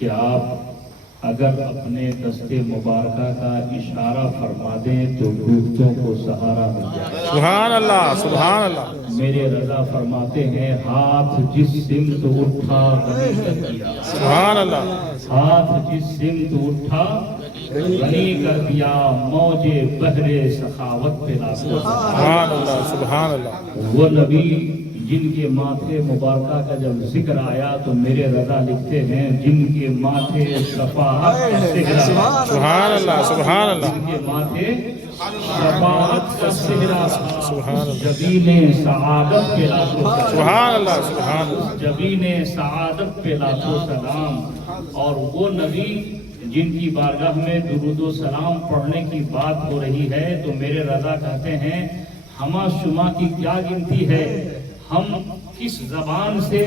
کہ آپ اگر اپنے دست مبارکہ کا اشارہ فرما دیں تو ڈوبتوں کو سہارا مل جائے۔ سبحان اللہ، سبحان اللہ۔ میرے رضا فرماتے ہیں ہاتھ جس سمت اٹھا غنی کر دیا، سبحان اللہ، ہاتھ جس سمت اٹھا غنی کر دیا، موجے بحر سخاوت پہ لا دیا۔ سبحان اللہ، سبحان اللہ۔ وہ نبی جن کے ماتھے مبارکہ کا جب ذکر آیا تو میرے رضا لکھتے ہیں جن کے ماتھے شفاعت کا سہرا، سبحان اللہ، سبحان اللہ۔ جن کے ماتھے شفاعت کا سہرا، سبحان اللہ، جبین سعادت پہ لاکھوں سلام، سبحان اللہ، سبحان اللہ۔ جبین سعادت پہ لاکھوں سلام۔ اور وہ نبی جن کی بارگاہ میں درود و سلام پڑھنے کی بات ہو رہی ہے تو میرے رضا کہتے ہیں ہما شما کی کیا گنتی ہے، ہم کس زبان سے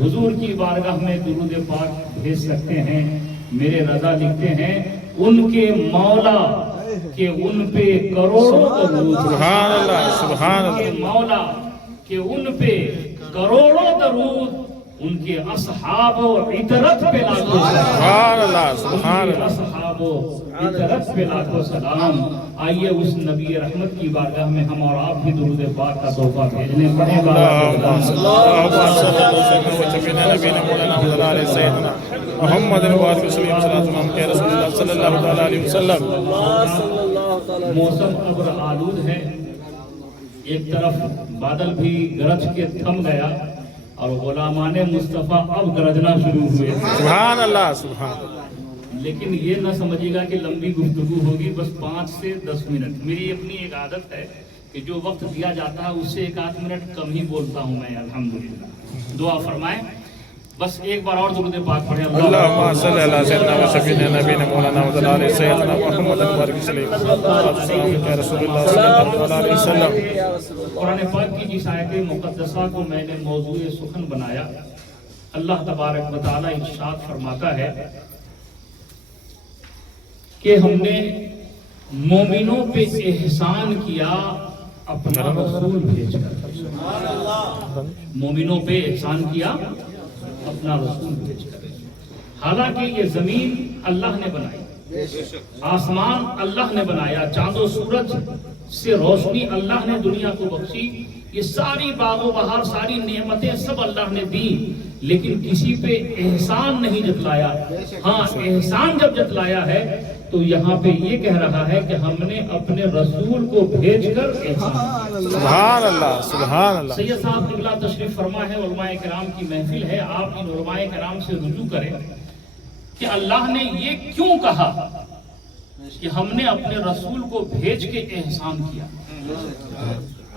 حضور کی بارگاہ میں درود پاک بھیج سکتے ہیں۔ میرے رضا لکھتے ہیں ان کے مولا کہ ان پہ کروڑوں درود، سبحان اللہ، سبحان ان کے اللہ۔ مولا کہ ان پہ کروڑوں درود، ان کے اصحاب و عطرت پہ لاکھوں سلام، سبحان اللہ، سبحان ان کے اللہ۔ اصحاب و عطرت پہ لاکھوں سلام۔ آئیے اس نبی رحمت کی بارگاہ میں ہم اور آپ بھی درود پاک کا تحفہ بھیجنے پڑے گا۔ محمد وآلہ وسلم صلی رسول اللہ صلی اللہ علیہ وسلم۔ موسم ابر آلود ہے، ایک طرف بادل بھی گرج کے تھم گیا اور غلامان مصطفیٰ اب گرجنا شروع ہوئے، سبحان اللہ، سبحان اللہ۔ لیکن یہ نہ سمجھیے گا کہ لمبی گفتگو ہوگی، بس 5 سے 10 منٹ۔ میری اپنی ایک عادت ہے کہ جو وقت دیا جاتا ہے اس سے 1 منٹ کم ہی بولتا ہوں میں، الحمدللہ۔ دعا فرمائیں، بس ایک بار اور درود پاک پڑھیں۔ اللہم صلی اللہ سیدنا و شفیعنا نبینا مولانا و علی سیدنا محمد وبارک وسلم۔ رسول اللہ صلی اللہ علیہ وسلم۔ قرآن پاک کی جس آیت مقدسہ کو میں نے موضوع سخن بنایا، اللہ تبارک و تعالی ارشاد فرماتا ہے کہ ہم نے مومنوں پہ احسان کیا اپنا رسول بھیج کر، مومنوں پہ احسان کیا اپنا رسول بھیج کر۔ حالانکہ یہ زمین اللہ نے بنائی، آسمان اللہ نے بنایا، چاند و سورج سے روشنی اللہ نے دنیا کو بخشی، یہ ساری باغ و بہار، ساری نعمتیں سب اللہ نے دی، لیکن کسی پہ احسان نہیں جتلایا۔ ہاں، احسان جب جتلایا ہے تو یہاں پہ یہ کہہ رہا ہے کہ ہم نے اپنے رسول کو بھیج کر احسان۔ سبحان اللہ، سبحان اللہ۔ سید صاحب قبلہ تشریف فرما ہے، علماء کرام کی محفل ہے، آپ ان علماء کرام سے رجوع کریں کہ اللہ نے یہ کیوں کہا کہ ہم نے اپنے رسول کو بھیج کے احسان کیا۔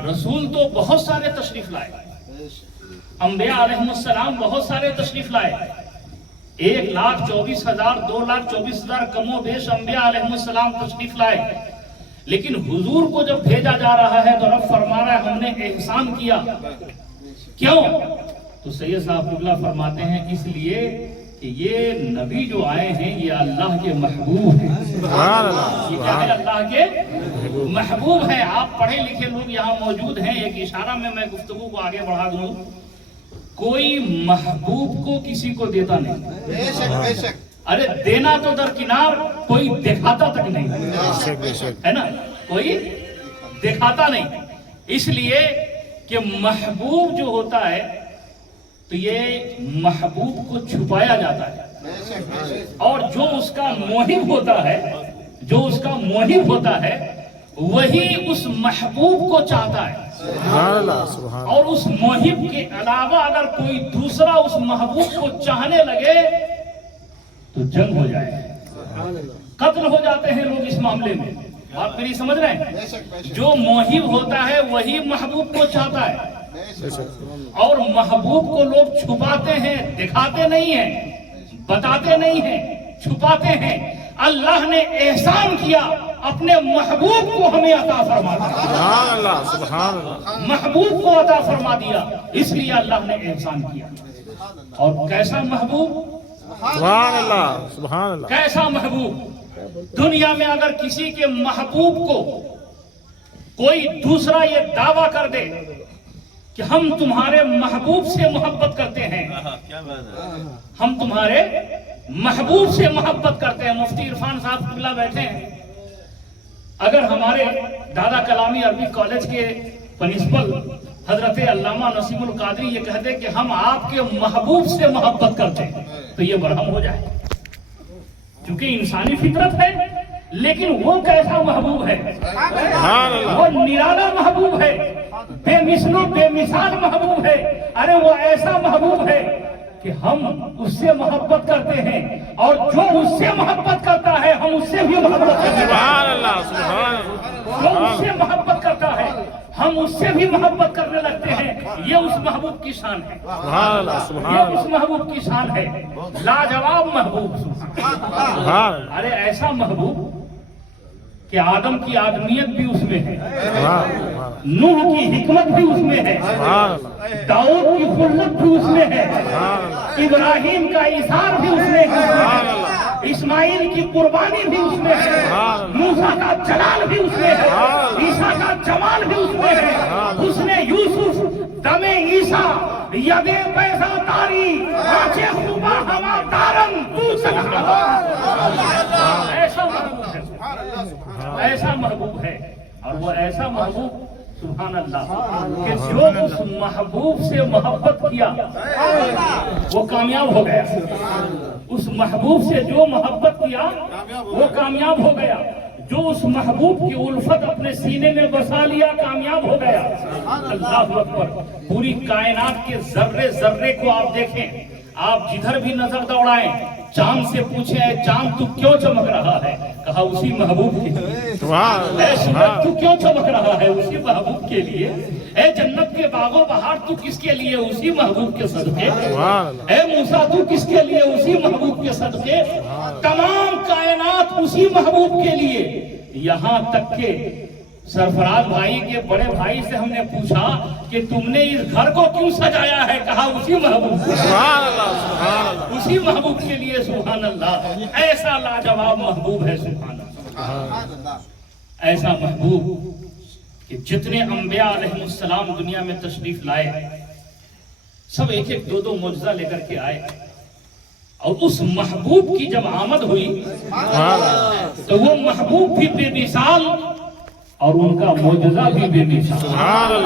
رسول تو بہت سارے تشریف لائے، انبیاء علیہ السلام بہت سارے تشریف لائے، 1,24,000 2,24,000 کم و بیش انبیاء علیہ السلام تشریف لائے، لیکن حضور کو جب بھیجا جا رہا ہے تو رب فرما رہا ہے ہم نے احسان کیا۔ کیوں؟ تو سید صاحب قبلہ فرماتے ہیں اس لیے کہ یہ نبی جو آئے ہیں یہ اللہ کے محبوب ہیں۔ سبحان اللہ، یہ کیا ہے؟ اللہ کے محبوب ہیں۔ آپ پڑھے لکھے لوگ یہاں موجود ہیں، ایک اشارہ میں گفتگو کو آگے بڑھا دوں، کوئی محبوب کو کسی کو دیتا نہیں، بے شک بے شک۔ ارے دینا تو درکنار، کوئی دکھاتا تک نہیں ہے نا، کوئی دکھاتا نہیں۔ اس لیے کہ محبوب جو ہوتا ہے تو یہ محبوب کو چھپایا جاتا ہے، اور جو اس کا موہب ہوتا ہے، جو اس کا موہب ہوتا ہے وہی اس محبوب کو چاہتا ہے، سبحان اللہ، سبحان اللہ۔ اور اس موہب کے علاوہ اگر کوئی دوسرا اس محبوب کو چاہنے لگے تو جنگ ہو جائے، قتل ہو جاتے ہیں لوگ اس معاملے میں۔ آپ میری سمجھ رہے ہیں؟ جو موہب ہوتا ہے وہی محبوب کو چاہتا ہے، اور محبوب کو لوگ چھپاتے ہیں، دکھاتے نہیں ہیں، بتاتے نہیں ہیں، چھپاتے ہیں۔ اللہ نے احسان کیا، اپنے محبوب کو ہمیں عطا فرما دیا، سبحان اللہ، سبحان اللہ۔ محبوب کو عطا فرما دیا، اس لیے اللہ نے احسان کیا۔ اور کیسا محبوب، سبحان اللہ، سبحان اللہ۔ کیسا محبوب؟ دنیا میں اگر کسی کے محبوب کو کوئی دوسرا یہ دعویٰ کر دے کہ ہم تمہارے محبوب سے محبت کرتے ہیں، ہم تمہارے محبوب سے محبت کرتے ہیں. مفتی عرفان صاحب قبلہ بیٹھے ہیں. اگر ہمارے دادا کلامی عربی کالج کے پرنسپل حضرت علامہ نسیم القادری یہ کہتے کہ ہم آپ کے محبوب سے محبت کرتے ہیں تو یہ برہم ہو جائے, کیونکہ انسانی فطرت ہے. لیکن وہ کیسا محبوب ہے؟ وہ نرالا محبوب ہے, بے مثل و بے مثال محبوب ہے. ارے وہ ایسا محبوب ہے کہ ہم اس سے محبت کرتے ہیں, اور جو اس سے محبت کرتا ہے ہم اس سے بھی محبت کرتے ہیں. سبحان اللہ, سبحان اللہ. جو اس سے محبت کرتا ہے ہم اس سے بھی محبت کرنے لگتے ہیں. یہ اس محبوب کی شان ہے. سبحان اللہ, سبحان یہ اس محبوب کی شان ہے. لاجواب محبوب. اللہ. ارے ایسا محبوب کہ آدم کی آدمیت بھی اس میں ہے, نوح کی حکمت بھی اس میں ہے, داؤد کی خلت بھی اس میں ہے, ابراہیم کا ایثار بھی اس میں ہے, اسماعیل کی قربانی بھی اس میں ہے, موسیٰ کا جلال بھی اس میں ہے, عیسیٰ کا جمال بھی اس میں ہے. اس نے یوسف دم عیسیٰ ید پیسہ تاری آنچے خوبا ہما دارن تو سکھا. ایسا محبوب ہے, ایسا محبوب ہے. اور وہ ایسا محبوب سبحان اللہ کہ جو اس محبوب سے محبت کیا وہ کامیاب ہو گیا. اس محبوب سے جو محبت کیا وہ کامیاب ہو گیا. جو اس محبوب کی الفت اپنے سینے میں بسا لیا کامیاب ہو گیا. اللہ اکبر. پوری کائنات کے ذرے ذرے کو آپ دیکھیں, آپ جدھر بھی نظر دوڑائیں, چاند سے پوچھیں چاند تو کیوں چمک رہا ہے, کہا اسی محبوب کے لیے. اے سورج تو کیوں چمک رہا ہے, اسی محبوب کے لیے. اے جنت کے باغ و بہار تو کس کے لیے, اسی محبوب کے صدقے. اے موسیٰ تو کس کے لیے, اسی محبوب کے صدقے. تمام کائنات اسی محبوب کے لیے. یہاں تک کہ سرفراز بھائی کے بڑے بھائی سے ہم نے پوچھا کہ تم نے اس گھر کو کیوں سجایا ہے, کہا اسی محبوب, اسی محبوب کے لیے. سبحان اللہ. ایسا لاجواب محبوب ہے. سبحان اللہ. ایسا محبوب کہ جتنے انبیاء علیہ السلام دنیا میں تشریف لائے سب ایک ایک دو دو معجزہ لے کر کے آئے, اور اس محبوب کی جب آمد ہوئی تو وہ محبوب بھی بے مثال اور ان کا معجزہ بھی بے مثال.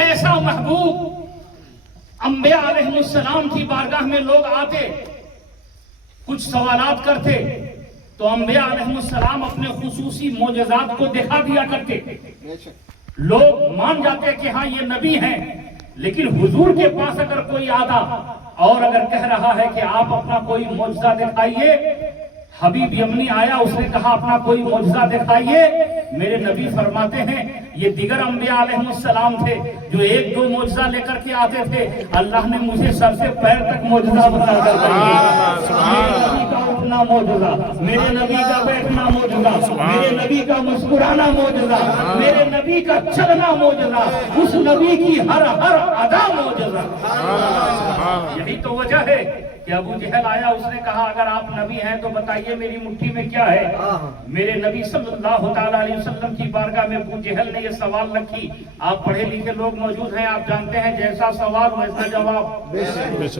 ایسا محبوب. انبیاء علیہ السلام کی بارگاہ میں لوگ آتے, کچھ سوالات کرتے تو انبیاء علیہ السلام اپنے خصوصی معجزات کو دکھا دیا کرتے. لوگ مان جاتے کہ ہاں یہ نبی ہیں. لیکن حضور کے پاس اگر کوئی آتا اور اگر کہہ رہا ہے کہ آپ اپنا کوئی معجزہ دکھائیے, حبیب یمنی آیا, اس نے کہا اپنا کوئی معجزہ دکھائیے, میرے نبی فرماتے ہیں یہ دیگر انبیاء علیہ السلام تھے جو ایک دو معجزہ لے کر کے آتے تھے, اللہ نے مجھے سر سے پیر تک معجزہ بتا کر میرے نبی کا اٹھنا معجزہ, میرے نبی کا بیٹھنا معجزہ, میرے نبی کا مسکرانا معجزہ, میرے نبی کا چلنا معجزہ, اس نبی کی ہر ہر ادا معجزہ. یہی تو وجہ ہے کہ ابو جہل آیا, اس نے کہا اگر آپ نبی ہیں تو بتائیے میری مٹھی میں کیا ہے. میرے نبی صلی اللہ تعالیٰ علیہ وسلم کی بارگاہ میں ابو جہل نے یہ سوال رکھی. آپ پڑھے لکھے لوگ موجود ہیں, آپ جانتے ہیں جیسا سوال ویسا جواب.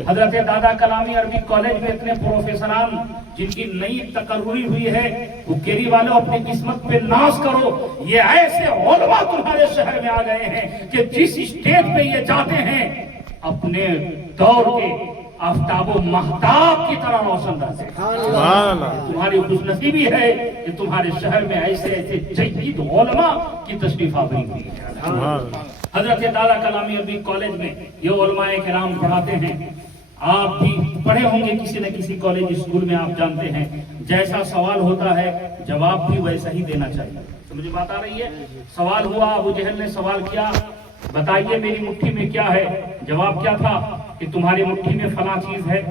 حضرت دادا کلامی عربی کالج میں اتنے پروفیسران جن کی نئی تقرری ہوئی ہے, حکیری والوں اپنی قسمت پہ ناز کرو. یہ ایسے علماء تمہارے شہر میں آ گئے ہیں کہ جس اسٹیج پہ یہ جاتے ہیں اپنے دور کے آفتاب و مہتاب کی طرح روشن رہتے ہیں. تمہاری خوش نصیبی ہے کہ تمہارے شہر میں ایسے ایسے جید علماء کی تشریف آوری ہوئی ہے. حضرت دادا کلامی عربی کالج میں یہ علماء کرام پڑھاتے ہیں. آپ بھی پڑھے ہوں گے کسی نہ کسی کالج اسکول میں, آپ جانتے ہیں جیسا سوال ہوتا ہے جواب بھی ویسا ہی دینا چاہیے. مجھے بات آ رہی ہے. سوال ہوا, ابو جہل نے سوال کیا, بتائیے میری مٹھی میں کیا ہے. جواب کیا تھا کہ تمہاری مٹھی میں فلاں چیز ہے,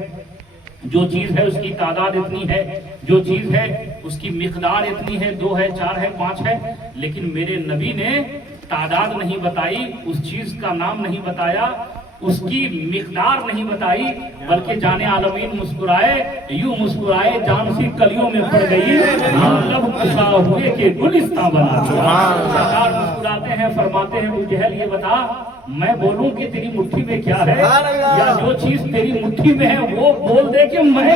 جو چیز ہے اس کی تعداد اتنی ہے, جو چیز ہے اس کی مقدار اتنی ہے, 2 ہے 4 ہے 5 ہے. لیکن میرے نبی نے تعداد نہیں بتائی, اس چیز کا نام نہیں بتایا, اس کی مقدار نہیں بتائی, بلکہ جانے عالمین مسکرائے, یوں مسکرائے جان سی کلیوں میں پڑ گئی, لب کشا ہوئے کہ گلستان بنا. سرکار مسکراتے ہیں, فرماتے ہیں ابو جہل یہ بتا میں بولوں کہ تیری مٹھی میں کیا ہے, یا جو چیز تیری مٹھی میں ہے وہ بول دے کہ میں